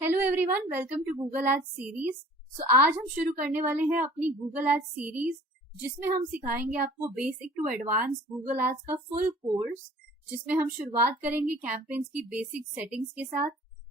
Hello everyone, welcome to Google ads series. आज हम शुरू करने वाले हैं अपनी गूगल एड्स सीरीज, जिसमें हम सिखाएंगे आपको basic to advance Google ads का फुल कोर्स, जिसमें हम शुरुआत करेंगे कैंपेन्स की बेसिक सेटिंग्स के साथ।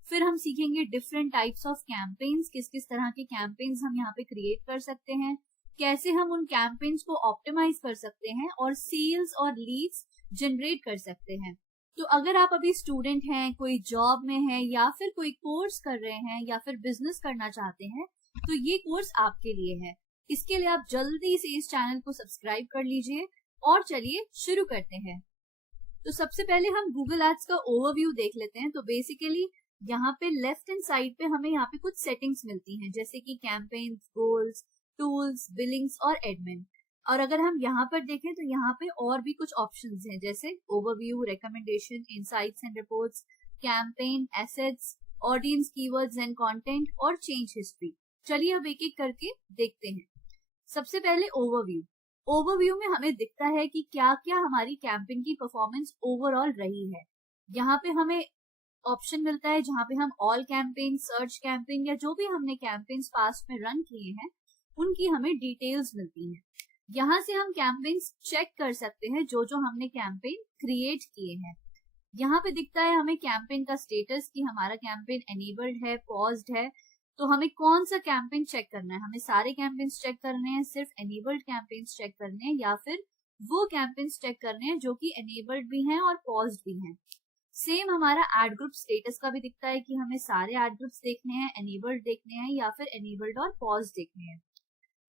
फिर हम सीखेंगे डिफरेंट टाइप्स ऑफ कैंपेन्स, किस किस तरह के कैंपेन्स हम यहाँ पे क्रिएट कर सकते हैं, कैसे हम उन कैंपेन्स को ऑप्टिमाइज कर सकते हैं और सेल्स और लीड्स जनरेट कर सकते हैं। तो अगर आप अभी स्टूडेंट हैं, कोई जॉब में हैं या फिर कोई कोर्स कर रहे हैं या फिर बिजनेस करना चाहते हैं, तो ये कोर्स आपके लिए है। इसके लिए आप जल्दी से इस चैनल को सब्सक्राइब कर लीजिए और चलिए शुरू करते हैं। तो सबसे पहले हम गूगल एड्स का ओवरव्यू देख लेते हैं। तो बेसिकली यहाँ पे लेफ्ट हैंड साइड पे हमें यहाँ पे कुछ सेटिंग्स मिलती हैं, जैसे कि कैंपेन्स, गोल्स, टूल्स, बिलिंग्स और एडमिन। और अगर हम यहाँ पर देखें तो यहाँ पे और भी कुछ ऑप्शंस हैं, जैसे overview, recommendation, insights and reports, campaign, assets, audience, keywords and content और चेंज हिस्ट्री। चलिए अब एक एक करके देखते हैं। सबसे पहले ओवरव्यू। ओवरव्यू में हमें दिखता है कि क्या क्या हमारी कैंपेन की परफॉर्मेंस ओवरऑल रही है। यहाँ पे हमें ऑप्शन मिलता है जहाँ पे हम ऑल कैंपेन, सर्च कैंपेन या जो भी हमने कैंपेन्स पास्ट में रन किए हैं उनकी हमें डिटेल्स मिलती हैं। यहाँ से हम कैंपेन्स चेक कर सकते हैं जो जो हमने कैंपेन क्रिएट किए हैं। यहाँ पे दिखता है हमें कैंपेन का स्टेटस कि हमारा कैंपेन एनेबल्ड है, पॉज्ड है। तो हमें कौन सा कैंपेन चेक करना है, हमें सारे कैंपेन्स चेक करने हैं, सिर्फ एनेबल्ड कैंपेन्स चेक करने हैं, या फिर वो कैंपेन्स चेक करने हैं जो कि एनेबल्ड भी हैं और पॉज्ड भी हैं। सेम हमारा एड ग्रुप स्टेटस का भी दिखता है कि हमें सारे एड ग्रुप्स देखने हैं, एनेबल्ड देखने हैं या फिर एनेबल्ड और पॉज्ड देखने हैं।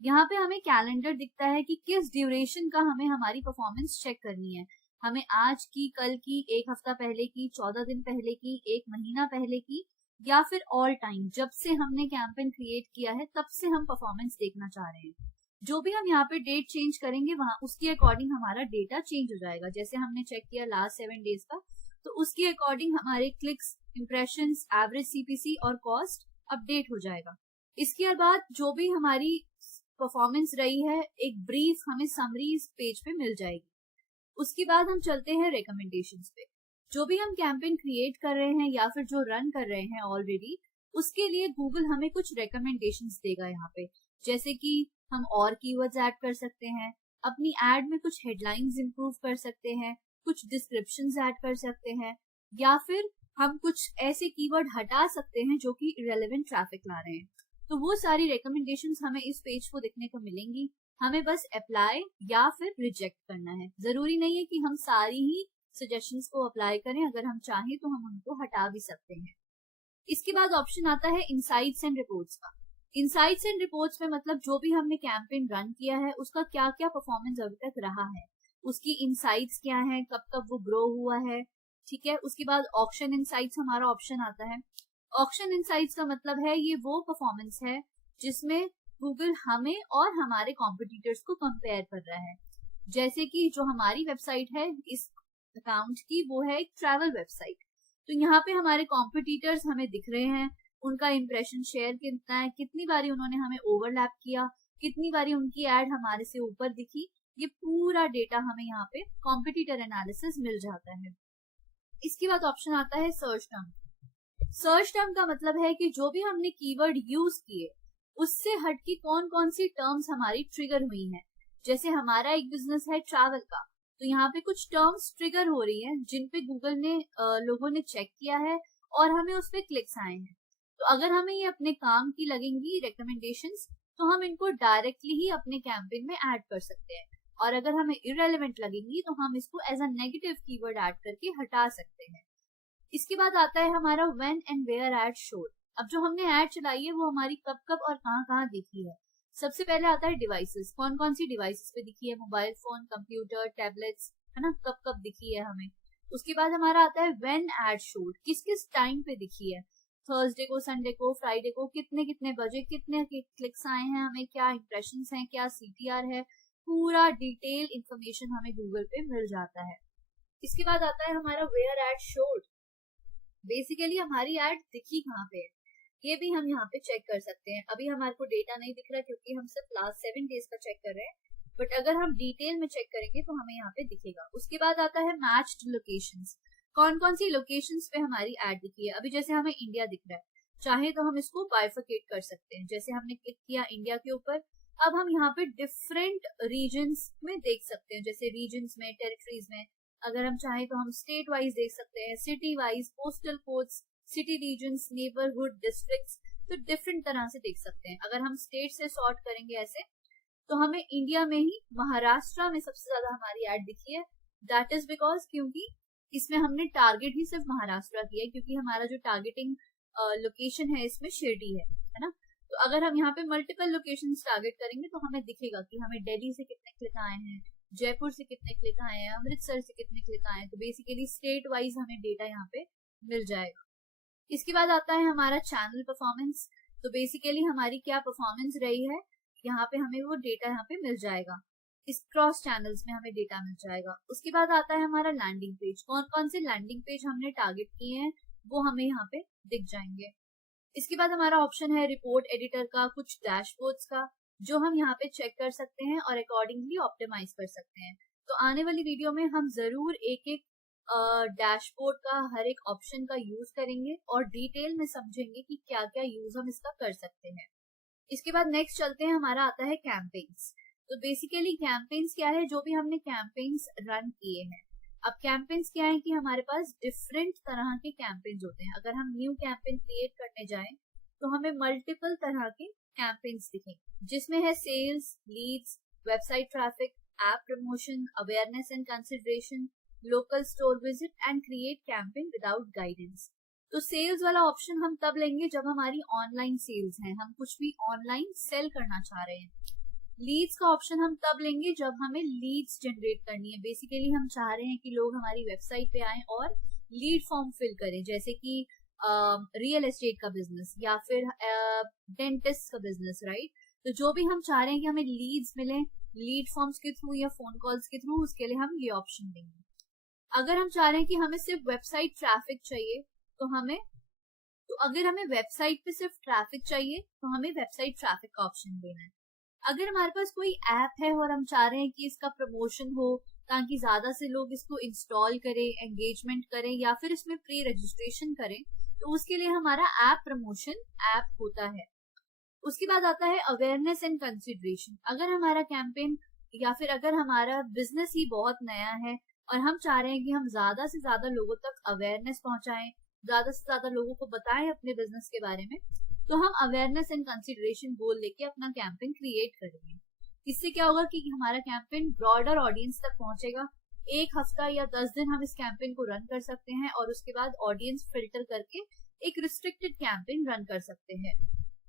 यहाँ पे हमें कैलेंडर दिखता है कि किस ड्यूरेशन का हमें हमारी परफॉर्मेंस चेक करनी है। हमें आज की, कल की, एक हफ्ता पहले की, 14 दिन पहले की, एक महीना पहले की, या फिर ऑल टाइम, जब से हमने कैंपेन क्रिएट किया है तब से हम परफॉर्मेंस देखना चाह रहे हैं। जो भी हम यहाँ पे डेट चेंज करेंगे वहां उसके अकॉर्डिंग हमारा डेटा चेंज हो जाएगा। जैसे हमने चेक किया लास्ट 7 डेज का, तो उसके अकॉर्डिंग हमारे क्लिक्स, इंप्रेशंस, एवरेज सीपीसी और कॉस्ट अपडेट हो जाएगा। इसके बाद जो भी हमारी परफॉर्मेंस रही है, एक ब्रीफ हमें समरी इस पेज पे मिल जाएगी। उसके बाद हम चलते हैं रिकमेंडेशंस पे। जो भी हम कैंपेन क्रिएट कर रहे हैं या फिर जो रन कर रहे हैं ऑलरेडी, उसके लिए गूगल हमें कुछ रिकमेंडेशंस देगा यहाँ पे। जैसे कि हम और कीवर्ड्स ऐड कर सकते हैं, अपनी एड में कुछ हेडलाइंस इंप्रूव कर सकते हैं, कुछ डिस्क्रिप्शंस ऐड कर सकते हैं, या फिर हम कुछ ऐसे कीवर्ड हटा सकते हैं जो कि इरेलेवेंट ट्रैफिक ला रहे हैं। तो वो सारी रिकमेंडेशंस हमें इस पेज को देखने को मिलेंगी। हमें बस अप्लाई या फिर रिजेक्ट करना है। जरूरी नहीं है कि हम सारी ही सजेशंस को अप्लाई करें, अगर हम चाहें तो हम उनको हटा भी सकते हैं। इसके बाद ऑप्शन आता है इनसाइट्स एंड रिपोर्ट्स का। इनसाइट्स एंड रिपोर्ट्स में मतलब जो भी हमने कैंपेन रन किया है उसका क्या क्या परफॉर्मेंस अभी तक रहा है, उसकी इनसाइट्स क्या है, कब तक वो ग्रो हुआ है। ठीक है। उसके बाद ऑक्शन इनसाइट्स हमारा ऑप्शन आता है। ऑक्शन इनसाइट्स का मतलब है ये वो परफॉर्मेंस है जिसमें गूगल हमें और हमारे कॉम्पिटिटर्स को कंपेयर कर रहा है। जैसे कि जो हमारी वेबसाइट है इस अकाउंट की, वो है एक ट्रैवल वेबसाइट। तो यहाँ पे हमारे कॉम्पिटिटर्स हमें दिख रहे हैं, उनका इंप्रेशन शेयर कितना है, कितनी बारी उन्होंने हमें ओवरलैप किया, कितनी बारी उनकी एड हमारे से ऊपर दिखी, ये पूरा डेटा हमें यहाँ पे कॉम्पिटिटर एनालिसिस मिल जाता है। इसके बाद ऑप्शन आता है सर्च टर्म। सर्च टर्म का मतलब है कि जो भी हमने कीवर्ड यूज किए उससे हटके कौन कौन सी टर्म्स हमारी ट्रिगर हुई हैं। जैसे हमारा एक बिजनेस है ट्रैवल का, तो यहाँ पे कुछ टर्म्स ट्रिगर हो रही हैं जिन पे गूगल ने लोगों ने चेक किया है और हमें उस पे क्लिक्स आए हैं। तो अगर हमें ये अपने काम की लगेंगी रिकमेंडेशंस, तो हम इनको डायरेक्टली ही अपने कैंपेन में ऐड कर सकते हैं, और अगर हमें इररेलेवेंट लगेंगी तो हम इसको as a negative keyword add करके हटा सकते हैं। इसके बाद आता है हमारा when and where ad showed. अब जो हमने ऐड चलाई है वो हमारी कब कब और कहाँ कहाँ दिखी है। सबसे पहले आता है डिवाइसेस, कौन कौन सी डिवाइसेस पे दिखी है, मोबाइल फोन, कंप्यूटर, टैबलेट्स, है ना, कब कब दिखी है हमें। उसके बाद हमारा आता है व्हेन एड शोड, किस किस टाइम पे दिखी है, थर्सडे को, संडे को, फ्राइडे को, कितने कितने बजे, कितने क्लिक्स आए हैं, हमें क्या इंप्रेशंस हैं, क्या सीटीआर है, पूरा डिटेल इंफॉर्मेशन हमें गूगल पे मिल जाता है। इसके बाद आता है हमारा वेयर एड शोड। बेसिकली हमारी एड दिखी कहाँ पे है ये भी हम यहाँ पे चेक कर सकते हैं। अभी हमारे को डेटा नहीं दिख रहा क्योंकि हम सिर्फ लास्ट 7 डेज का चेक कर रहे हैं, बट अगर हम डिटेल में चेक करेंगे तो हमें यहाँ पे दिखेगा। उसके बाद आता है मैच्ड लोकेशंस, कौन कौन सी लोकेशंस पे हमारी एड दिखी है। अभी जैसे हमें इंडिया दिख रहा है, चाहे तो हम इसको बाइफरकेट कर सकते हैं। जैसे हमने क्लिक किया इंडिया के ऊपर, अब हम यहाँ पे डिफरेंट रीजन्स में देख सकते हैं। जैसे रीजन्स में, टेरिटरीज में, अगर हम चाहें तो हम स्टेट वाइज देख सकते हैं, city wise, postal codes, city regions, neighbourhood, districts, तो डिफरेंट तरह से देख सकते हैं। अगर हम स्टेट से सॉर्ट करेंगे ऐसे, तो हमें इंडिया में ही महाराष्ट्र में सबसे ज्यादा हमारी एड दिखी है। दैट इज बिकॉज क्योंकि इसमें हमने टारगेट ही सिर्फ महाराष्ट्र किया है, क्योंकि हमारा जो टारगेटिंग लोकेशन है इसमें शिरडी है ना। तो अगर हम यहाँ पे मल्टीपल लोकेशन टारगेट करेंगे तो हमें दिखेगा कि हमें दिल्ली से कितने क्लिक आए हैं, जयपुर से कितने क्लिक आए हैं, अमृतसर से कितने क्लिक आए हैं। तो बेसिकली स्टेट वाइज हमें डेटा यहाँ पे मिल जाएगा। इसके बाद आता है हमारा चैनल परफॉर्मेंस। तो बेसिकली हमारी क्या परफॉर्मेंस रही है, यहाँ पे हमें वो डेटा यहाँ पे मिल जाएगा। इस क्रॉस चैनल्स में हमें डेटा मिल जाएगा। उसके बाद आता है हमारा लैंडिंग पेज। कौन कौन से लैंडिंग पेज हमने टारगेट किए हैं वो हमें यहाँ पे दिख जाएंगे। इसके बाद हमारा ऑप्शन है रिपोर्ट एडिटर का, कुछ डैशबोर्ड्स का, जो हम यहाँ पे चेक कर सकते हैं और अकॉर्डिंगली ऑप्टिमाइज कर सकते हैं। तो आने वाली वीडियो में हम जरूर एक एक डैशबोर्ड का हर एक ऑप्शन का यूज करेंगे और डिटेल में समझेंगे कि क्या क्या यूज हम इसका कर सकते हैं। इसके बाद नेक्स्ट चलते हैं, हमारा आता है कैंपेन्स। तो बेसिकली कैंपेन्स क्या है, जो भी हमने कैंपेन्स रन किए हैं। अब कैंपेन्स क्या है कि हमारे पास डिफरेंट तरह के कैंपेन्स होते हैं। अगर हम न्यू कैंपेन क्रिएट करने जाएं तो हमें मल्टीपल तरह के कैंपेन्स दिखेंगे, जिसमें है sales, leads, website traffic, app promotion, awareness and consideration, local store visit and create campaign without guidance. तो सेल्स वाला ऑप्शन हम तब लेंगे जब हमारी ऑनलाइन सेल्स है, हम कुछ भी ऑनलाइन सेल करना चाह रहे हैं। लीड्स का ऑप्शन हम तब लेंगे जब हमें लीड्स जनरेट करनी है। बेसिकली हम चाह रहे हैं कि लोग हमारी वेबसाइट पे आएं और लीड फॉर्म फिल करें, जैसे कि रियल एस्टेट का बिजनेस या फिर डेंटिस्ट का बिजनेस, राइट। तो जो भी हम चाह रहे हैं कि हमें लीड्स मिले लीड फॉर्म्स के थ्रू या फोन कॉल्स के थ्रू, उसके लिए हम ये ऑप्शन देंगे। अगर हम चाह रहे हैं कि हमें सिर्फ वेबसाइट ट्रैफिक चाहिए तो अगर हमें वेबसाइट पे सिर्फ ट्रैफिक चाहिए तो हमें वेबसाइट ट्रैफिक का ऑप्शन देना है। अगर हमारे पास कोई ऐप है और हम चाह रहे हैं कि इसका प्रमोशन हो ताकि ज्यादा से लोग इसको इंस्टॉल करें, एंगेजमेंट करें या फिर इसमें प्री रजिस्ट्रेशन करें, तो उसके लिए हमारा ऐप प्रमोशन ऐप होता है। उसके बाद आता है अवेयरनेस एंड कंसिडरेशन। अगर हमारा कैंपेन या फिर अगर हमारा बिजनेस ही बहुत नया है और हम चाह रहे हैं कि हम ज्यादा से ज्यादा लोगों तक अवेयरनेस पहुंचाएं, ज्यादा से ज्यादा लोगों को बताएं अपने बिजनेस के बारे में, तो हम अवेयरनेस एंड कंसिडरेशन गोल लेके अपना कैंपेन क्रिएट करेंगे। इससे क्या होगा कि हमारा कैंपेन ब्रॉडर ऑडियंस तक पहुंचेगा। एक हफ्ता या 10 दिन हम इस कैंपेन को रन कर सकते हैं और उसके बाद ऑडियंस फिल्टर करके एक रिस्ट्रिक्टेड कैंपेन रन कर सकते हैं।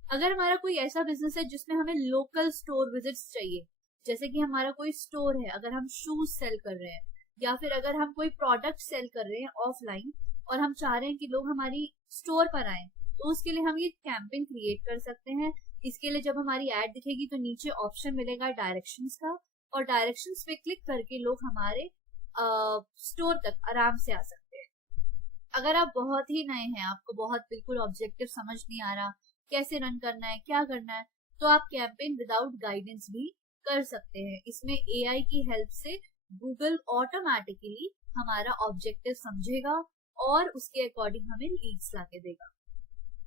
अगर हमारा कोई ऐसा बिजनेस है जिसमें हमें लोकल स्टोर विजिट्स चाहिए, जैसे कि हमारा कोई स्टोर है, अगर हम शूज सेल कर रहे हैं या फिर अगर हम कोई प्रोडक्ट सेल कर रहे हैं ऑफलाइन और हम चाह रहे हैं कि लोग हमारी स्टोर पर आए, तो उसके लिए हम ये कैंपेन क्रिएट कर सकते हैं। इसके लिए जब हमारी एड दिखेगी तो नीचे ऑप्शन मिलेगा डायरेक्शंस का, और डायरेक्शंस पे क्लिक करके लोग हमारे स्टोर तक आराम से आ सकते हैं। अगर आप बहुत ही नए हैं, आपको बहुत बिल्कुल ऑब्जेक्टिव समझ नहीं आ रहा, कैसे रन करना है, क्या करना है, तो आप कैंपेन विदाउट गाइडेंस भी कर सकते हैं। इसमें एआई की हेल्प से गूगल ऑटोमेटिकली हमारा ऑब्जेक्टिव समझेगा और उसके अकॉर्डिंग हमें लीड्स लाके देगा।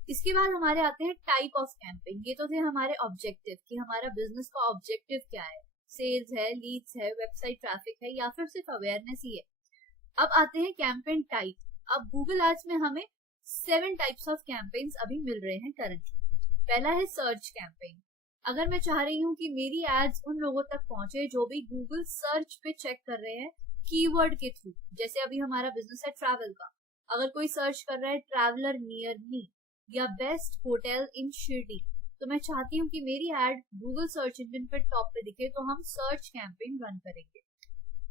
इसके बाद हमारे आते हैं टाइप ऑफ कैंपेन। ये तो थे हमारे ऑब्जेक्टिव कि हमारा बिजनेस का ऑब्जेक्टिव क्या है, सेल्स है, लीड्स है, वेबसाइट ट्रैफिक है या फिर सिर्फ अवेयरनेस ही है। अब आते हैं कैंपेन टाइप। अब गूगल एड्स में हमें 7 टाइप्स ऑफ कैंपेन्स अभी मिल रहे हैं करंटली। पहला है सर्च कैंपेन। अगर मैं चाह रही हूँ कि मेरी एड्स उन लोगों तक पहुंचे जो भी गूगल सर्च पे चेक कर रहे हैं कीवर्ड के थ्रू, जैसे अभी हमारा बिजनेस है ट्रैवल का, अगर कोई सर्च कर रहा है ट्रैवलर नियर मी या बेस्ट होटल इन शिरडी, तो मैं चाहती हूँ कि मेरी एड गूगल सर्च इंजन पे टॉप पे दिखे, तो हम सर्च कैंपेन रन करेंगे।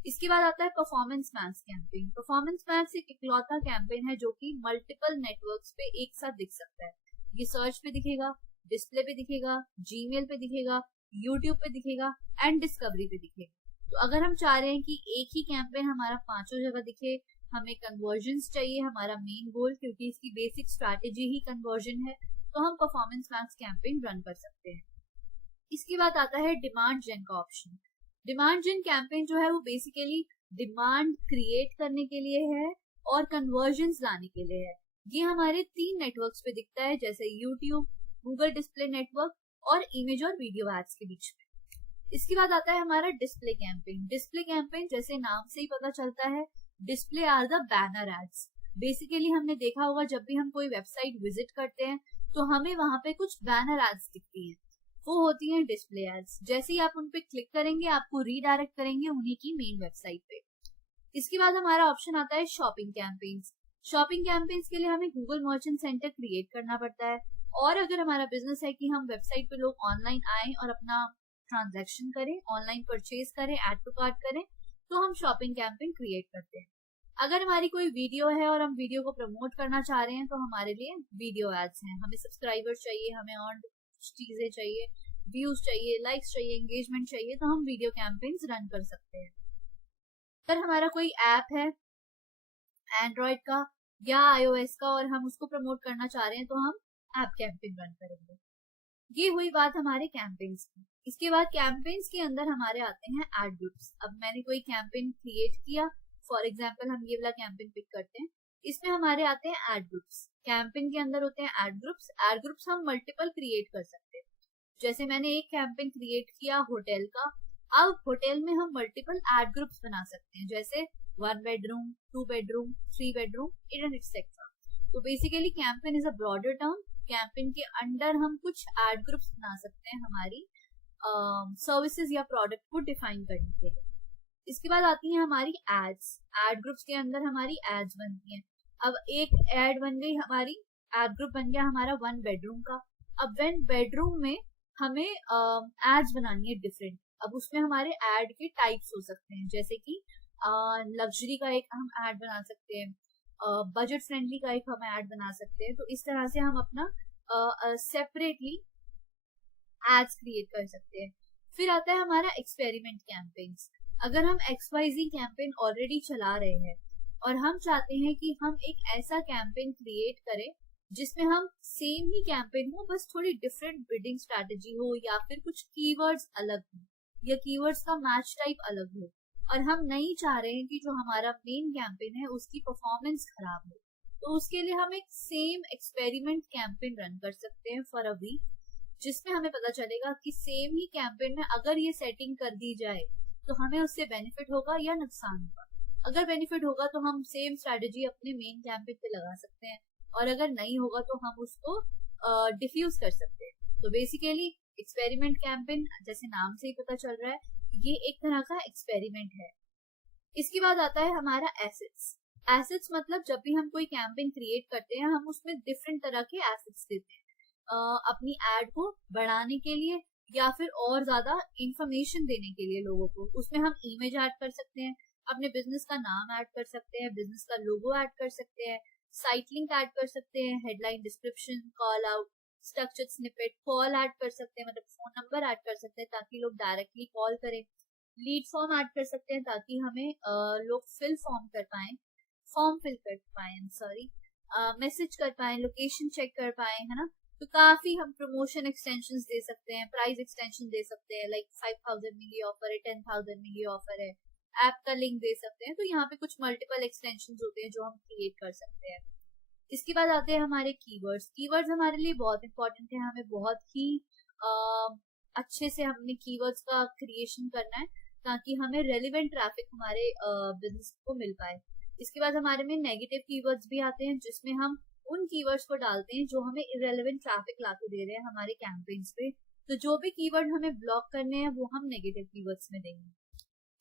इसके बाद आता है performance max campaign. Performance max एक इकलौता कैंपेन है जो कि मल्टीपल नेटवर्क्स पे एक साथ दिख सकता है। ये सर्च पे दिखेगा, डिस्प्ले पे दिखेगा, जीमेल पे दिखेगा, यूट्यूब पे दिखेगा एंड डिस्कवरी पे दिखेगा। तो अगर हम चाह रहे हैं कि एक ही कैंपेन हमारा 5 जगह दिखे, हमें कन्वर्जन्स चाहिए, हमारा मेन गोल, क्योंकि इसकी बेसिक स्ट्रैटेजी ही कन्वर्जन है, तो हम परफॉर्मेंस मैक्स कैंपेन रन कर सकते हैं। इसके बाद आता है डिमांड जेन का ऑप्शन। डिमांड जेन कैंपेन जो है वो बेसिकली डिमांड क्रिएट करने के लिए है और कन्वर्जन्स लाने के लिए है। ये हमारे 3 नेटवर्क्स पे दिखता है, जैसे यूट्यूब, गूगल डिस्प्ले नेटवर्क और इमेज और वीडियो एड्स के बीच में। इसके बाद आता है हमारा डिस्प्ले कैंपेन। डिस्प्ले कैंपेन जैसे नाम से ही पता चलता है, display are the banner ads. Basically हमने देखा होगा जब भी हम कोई वेबसाइट विजिट करते हैं तो हमें वहां पे कुछ बैनर एड्स दिखती हैं, वो होती हैं डिस्प्ले एड्स। जैसे ही आप उन पे क्लिक करेंगे आपको रीडायरेक्ट करेंगे उन्हीं की मेन वेबसाइट पे। इसके बाद हमारा ऑप्शन आता है शॉपिंग कैंपेन्स। शॉपिंग कैंपेन्स के लिए हमें गूगल मर्चेंट सेंटर क्रिएट करना पड़ता है, और अगर हमारा बिजनेस है कि हम वेबसाइट पे लोग ऑनलाइन आए और अपना ट्रांजैक्शन करें, ऑनलाइन परचेज करें, ऐड टू कार्ट करें, तो हम शॉपिंग कैंपेन क्रिएट करते हैं। अगर हमारी कोई वीडियो है और हम वीडियो को प्रमोट करना चाह रहे हैं तो हमारे लिए वीडियो एड्स हैं। हमें सब्सक्राइबर चाहिए, हमें और चीजें चाहिए, व्यूज चाहिए, लाइक्स चाहिए, एंगेजमेंट चाहिए, तो हम वीडियो कैंपेन्स रन कर सकते हैं। अगर हमारा कोई ऐप है एंड्रॉइड का या iOS का और हम उसको प्रमोट करना चाह रहे हैं तो हम ऐप कैंपेन रन करेंगे। ये हुई बात हमारे कैंपेन्स की। इसके बाद कैंपेन्स के अंदर हमारे आते हैं एड ग्रुप्स। अब मैंने कोई कैंपेन क्रिएट किया, फॉर एग्जांपल हम ये वाला कैंपेन पिक करते हैं, इसमें हमारे आते हैं एड ग्रुप्स। कैंपेन के अंदर होते हैं एड ग्रुप्स। एड ग्रुप्स हम मल्टीपल क्रिएट कर सकते हैं। जैसे मैंने एक कैंपेन क्रिएट किया होटल का, अब होटल में हम मल्टीपल एड ग्रुप्स बना सकते हैं, जैसे 1 बेडरूम, 2 बेडरूम, 3 बेडरूम, एक्सेट्रा। तो basically campaign is a broader term. Campaign के अंडर हम कुछ एड ग्रुप्स बना सकते हैं हमारी सर्विसेज या प्रोडक्ट को डिफाइन करने के लिए। इसके बाद आती है हमारी एड्स। एड ग्रुप्स के अंदर हमारी एड्स बनती हैं। अब एक एड बन गई हमारी, एड ग्रुप बन गया हमारा 1 बेडरूम का। अब 1 बेडरूम में हमें एड्स बनानी है डिफरेंट। अब उसमें हमारे एड के टाइप्स हो सकते हैं, जैसे कि लग्जरी का एक हम ऐड बना सकते हैं, बजट फ्रेंडली का एक हम ऐड बना सकते हैं। तो इस तरह से हम अपना सेपरेटली एड्स क्रिएट कर सकते हैं। फिर आता है हमारा एक्सपेरिमेंट कैंपेन्स। अगर हम XYZ कैंपेन ऑलरेडी चला रहे हैं और हम चाहते हैं कि हम एक ऐसा कैंपेन क्रिएट करें जिसमें हम सेम ही कैंपेन हो, बस थोड़ी डिफरेंट बिडिंग स्ट्रैटेजी हो या फिर कुछ कीवर्ड्स अलग हो या कीवर्ड्स का मैच टाइप अलग हो, और हम नहीं चाह रहे हैं कि जो हमारा मेन कैंपेन है उसकी परफॉर्मेंस खराब हो, तो उसके लिए हम एक सेम एक्सपेरिमेंट कैंपेन रन कर सकते हैं फॉर अ वीक, जिसमें हमें पता चलेगा कि सेम ही कैंपेन में अगर ये सेटिंग कर दी जाए तो हमें उससे बेनिफिट होगा या नुकसान होगा। अगर बेनिफिट होगा तो हम सेम स्ट्रैटेजी अपने मेन कैंपेन पे लगा सकते हैं, और अगर नहीं होगा तो हम उसको डिफ्यूज कर सकते हैं। तो बेसिकली एक्सपेरिमेंट कैंपेन जैसे नाम से ही पता चल रहा है, ये एक तरह का एक्सपेरिमेंट है। इसके बाद आता है हमारा एसेट्स। एसेट्स मतलब जब भी हम कोई कैंपेन क्रिएट करते हैं हम उसमें डिफरेंट तरह के एसेट्स देते हैं अपनी एड को बढ़ाने के लिए या फिर और ज्यादा इंफॉर्मेशन देने के लिए लोगों को। उसमें हम इमेज ऐड कर सकते हैं, अपने बिजनेस का नाम ऐड कर सकते हैं, बिजनेस का लोगो ऐड कर सकते हैं, साइट लिंक ऐड कर सकते हैं, headline, description, call out, structured snippet, call add कर सकते हैं, मतलब फोन नंबर ऐड कर सकते हैं ताकि लोग डायरेक्टली कॉल करें, लीड फॉर्म ऐड कर सकते हैं ताकि हमें लोग फॉर्म फिल कर पाए, सॉरी, मैसेज कर पाए, लोकेशन चेक कर पाए, है ना। तो काफी हम प्रमोशन एक्सटेंशंस दे सकते हैं, प्राइस एक्सटेंशन दे सकते हैं, लाइक 5000 में ये ऑफर है, 10,000 में ये ऑफर है, ऐप का लिंक दे सकते हैं। तो यहाँ पे कुछ मल्टीपल एक्सटेंशंस होते हैं जो हम क्रिएट कर सकते हैं। इसके बाद आते हैं हमारे कीवर्ड्स। कीवर्ड्स हमारे लिए बहुत इंपॉर्टेंट है, हमें बहुत ही अच्छे से हमने कीवर्ड्स का क्रिएशन करना है ताकि हमें रेलिवेंट ट्रैफिक हमारे बिजनेस को मिल पाए। इसके बाद हमारे में नेगेटिव कीवर्ड्स भी आते हैं जिसमें हम उन कीवर्ड्स को डालते हैं जो हमें इरेलेवेंट ट्रैफिक लाके दे रहे हैं हमारे कैंपेन्स पे। तो जो भी कीवर्ड हमें ब्लॉक करने हैं वो हम नेगेटिव कीवर्ड्स में देंगे।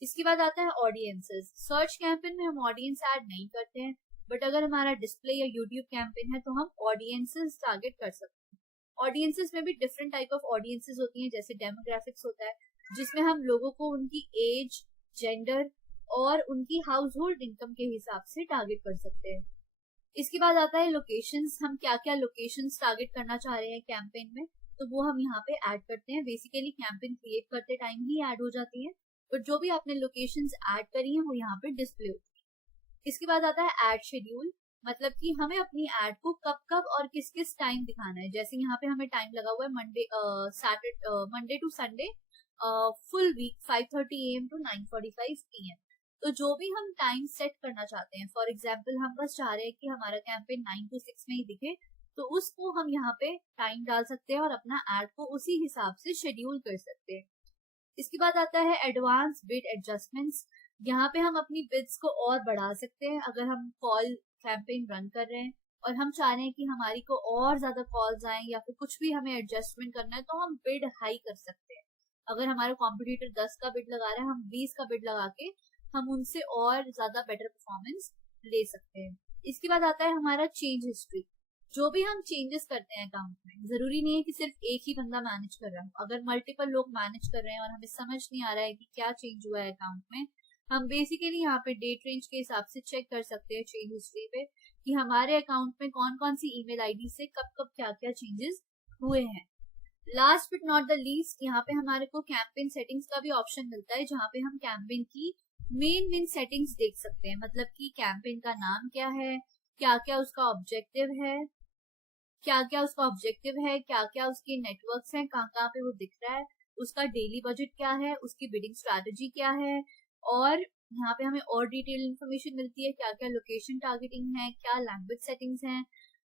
इसके बाद आता है ऑडियंसेस। सर्च कैंपेन में हम ऑडियंस ऐड नहीं करते हैं, बट अगर हमारा डिस्प्ले या यूट्यूब कैंपेन है तो हम ऑडियंसेस टारगेट कर सकते हैं। ऑडियंसेस में भी डिफरेंट टाइप ऑफ ऑडियंसेस होती हैं, जैसे डेमोग्राफिक्स होता है जिसमें हम लोगों को उनकी एज, जेंडर और उनकी हाउस होल्ड इनकम के हिसाब से टारगेट कर सकते हैं। इसके बाद आता है लोकेशंस। हम क्या क्या लोकेशंस टारगेट करना चाह रहे हैं कैंपेन में, तो वो हम यहाँ पे ऐड करते हैं। बेसिकली कैंपेन क्रिएट करते टाइम ही ऐड हो जाती है, बट जो भी आपने लोकेशंस ऐड करी हैं वो यहाँ पे डिस्प्ले होती है। इसके बाद आता है एड शेड्यूल, मतलब कि हमें अपनी एड को कब कब और किस किस टाइम दिखाना है। जैसे यहाँ पे हमें टाइम लगा हुआ है Monday to Sunday full week 5:30 AM to 9:45 PM। तो जो भी हम टाइम सेट करना चाहते हैं, फॉर एग्जाम्पल हम बस चाह रहे हैं कि हमारा कैंपेन 9 to 6 में ही दिखे, तो उसको हम यहाँ पे टाइम डाल सकते हैं और अपना एड को उसी हिसाब से शेड्यूल कर सकते हैं। इसके बाद आता है एडवांस बिड एडजस्टमेंट्स। यहाँ पे हम अपनी बिड्स को और बढ़ा सकते हैं। अगर हम कॉल कैंपेन रन कर रहे हैं और हम चाह रहे हैं कि हमारी को और ज्यादा कॉल्स आए या फिर कुछ भी हमें एडजस्टमेंट करना है, तो हम बिड हाई कर सकते हैं। अगर हमारा कॉम्पिटिटर 10 का बिड लगा रहा है, हम 20 का बिड लगा के हम उनसे और ज्यादा बेटर परफॉर्मेंस ले सकते हैं। इसके बाद आता है हमारा चेंज हिस्ट्री। जो भी हम चेंजेस करते हैं अकाउंट में, जरूरी नहीं है कि सिर्फ एक ही बंदा मैनेज कर रहा हो। अगर मल्टीपल लोग मैनेज कर रहे हैं और हमें समझ नहीं आ रहा है कि क्या चेंज हुआ है अकाउंट में, हम बेसिकली यहाँ पे डेट रेंज के हिसाब से चेक कर सकते हैं चेंज हिस्ट्री पे कि हमारे अकाउंट में कौन कौन सी ईमेल आईडी से कब कब क्या क्या चेंजेस हुए हैं। Last but not the least, यहाँ पे हमारे को कैंपेन सेटिंग्स का भी ऑप्शन मिलता है, जहाँ पे हम कैंपेन की मेन सेटिंग्स देख सकते हैं। मतलब कि कैंपेन का नाम क्या है, क्या क्या उसका ऑब्जेक्टिव है, क्या क्या उसके नेटवर्क्स हैं, कहाँ कहाँ पे वो दिख रहा है, उसका डेली बजट क्या है, उसकी बिडिंग स्ट्रैटेजी क्या है, और यहाँ पे हमें और डिटेल इन्फॉर्मेशन मिलती है, क्या क्या लोकेशन टारगेटिंग है, क्या लैंग्वेज सेटिंग्स हैं,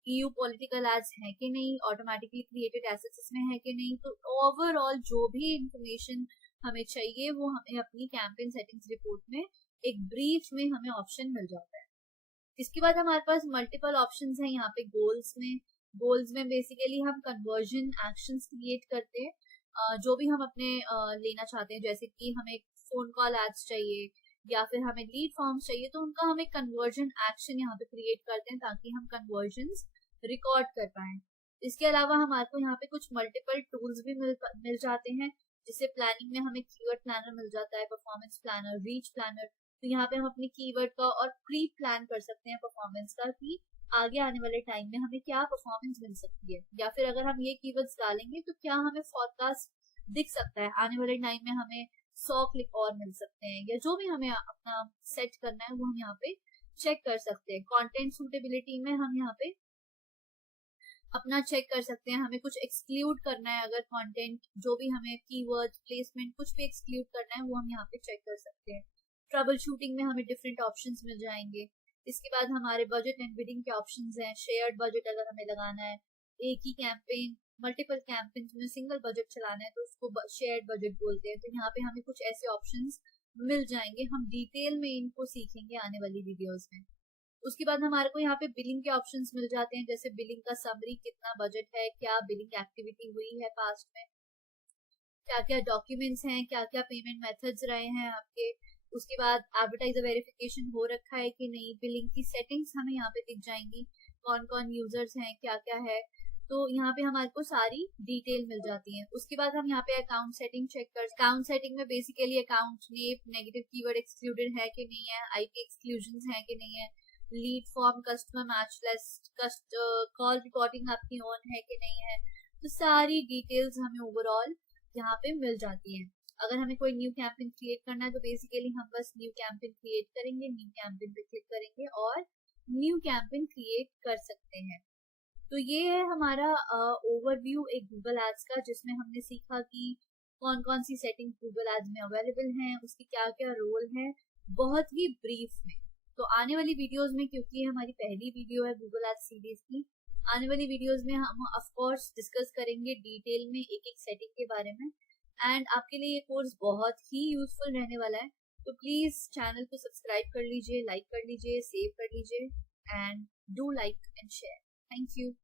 EU पॉलिटिकल एड्स है कि नहीं, ऑटोमेटिकली क्रिएटेड एसेट्स इसमें है कि नहीं। तो ओवरऑल जो भी इंफॉर्मेशन हमें चाहिए वो हमें अपनी कैंपेन सेटिंग्स रिपोर्ट में एक ब्रीफ में हमें ऑप्शन मिल जाता है। इसके बाद हमारे पास मल्टीपल ऑप्शंस हैं यहाँ पे गोल्स में बेसिकली हम कन्वर्जन एक्शंस क्रिएट करते हैं। जो भी हम अपने लेना चाहते हैं, जैसे कि हमें फोन कॉल एड्स चाहिए या फिर हमें लीड फॉर्म्स चाहिए, तो उनका हम एक कन्वर्जन एक्शन यहाँ पे क्रिएट करते हैं ताकि हम कन्वर्जन्स रिकॉर्ड कर पाए। इसके अलावा हमारे को यहाँ पे कुछ मल्टीपल टूल्स भी मिल जाते हैं, जिससे प्लानिंग में हमें कीवर्ड प्लानर मिल जाता है, परफॉर्मेंस प्लानर, रीच प्लानर। तो यहाँ पे हम अपनी कीवर्ड का और प्री प्लान कर सकते हैं परफॉर्मेंस का कि आगे आने वाले टाइम में हमें क्या परफॉर्मेंस मिल सकती है, या फिर अगर हम ये कीवर्ड्स डालेंगे तो क्या हमें फॉरकास्ट दिख सकता है, आने वाले टाइम में हमें 100 क्लिक और मिल सकते हैं, या जो भी हमें अपना सेट करना है वो हम यहाँ पे चेक कर सकते हैं। कंटेंट सूटेबिलिटी में हम यहाँ पे अपना चेक कर सकते हैं, हमें कुछ एक्सक्लूड करना है, अगर कंटेंट जो भी हमें कीवर्ड प्लेसमेंट कुछ भी एक्सक्लूड करना है वो हम यहाँ पे चेक कर सकते हैं। ट्रबल शूटिंग में हमें डिफरेंट ऑप्शंस मिल जाएंगे। इसके बाद हमारे बजट एंड बिडिंग के ऑप्शंस हैं। शेयर्ड बजट अगर हमें लगाना है, एक ही कैंपेन मल्टीपल कैंपेन में सिंगल बजट चलाना है तो उसको शेयर्ड बजट बोलते हैं। तो यहाँ पे हमें कुछ ऐसे ऑप्शंस मिल जाएंगे, हम डिटेल में इनको सीखेंगे आने वाली वीडियोस में। उसके बाद हमारे को यहाँ पे बिलिंग के ऑप्शंस मिल जाते हैं, जैसे बिलिंग का समरी, कितना बजट है, क्या बिलिंग एक्टिविटी हुई है पास्ट में, क्या क्या डॉक्यूमेंट्स हैं, क्या क्या पेमेंट मेथड्स रहे हैं आपके। उसके बाद एडवर्टाइजर वेरिफिकेशन हो रखा है कि नहीं, बिलिंग की सेटिंग्स हमें यहाँ पे दिख जाएंगी, कौन कौन यूजर्स हैं, क्या क्या है। तो यहाँ पे हमारे को सारी डिटेल मिल जाती है। उसके बाद हम यहाँ पे अकाउंट सेटिंग चेक कर, अकाउंट सेटिंग में basically account name negative keyword excluded है कि नहीं है, आईपी एक्सक्लूजन है कि नहीं है, lead form customer match list, call recording आपकी ऑन है कि नहीं है। तो सारी डिटेल्स हमें ओवरऑल यहाँ पे मिल जाती है। अगर हमें कोई न्यू कैंपेन क्रिएट करना है तो बेसिकली हम बस न्यू कैंपेन क्रिएट करेंगे, न्यू कैंपेन पे क्लिक करेंगे और न्यू कैंपेन क्रिएट कर सकते हैं। तो ये है हमारा ओवरव्यू एक गूगल एड्स का, जिसमें हमने सीखा कि कौन कौन सी सेटिंग गूगल एड्स में अवेलेबल हैं, उसकी क्या क्या रोल है, बहुत ही ब्रीफ में। तो आने वाली वीडियोस में, क्योंकि ये हमारी पहली वीडियो है गूगल एड्स सीरीज की, आने वाली वीडियोस में हम ऑफ कोर्स डिस्कस करेंगे डिटेल में एक एक सेटिंग के बारे में। एंड आपके लिए ये कोर्स बहुत ही यूजफुल रहने वाला है, तो प्लीज चैनल को सब्सक्राइब कर लीजिए, लाइक कर लीजिए, सेव कर लीजिए, and do like and share. Thank you.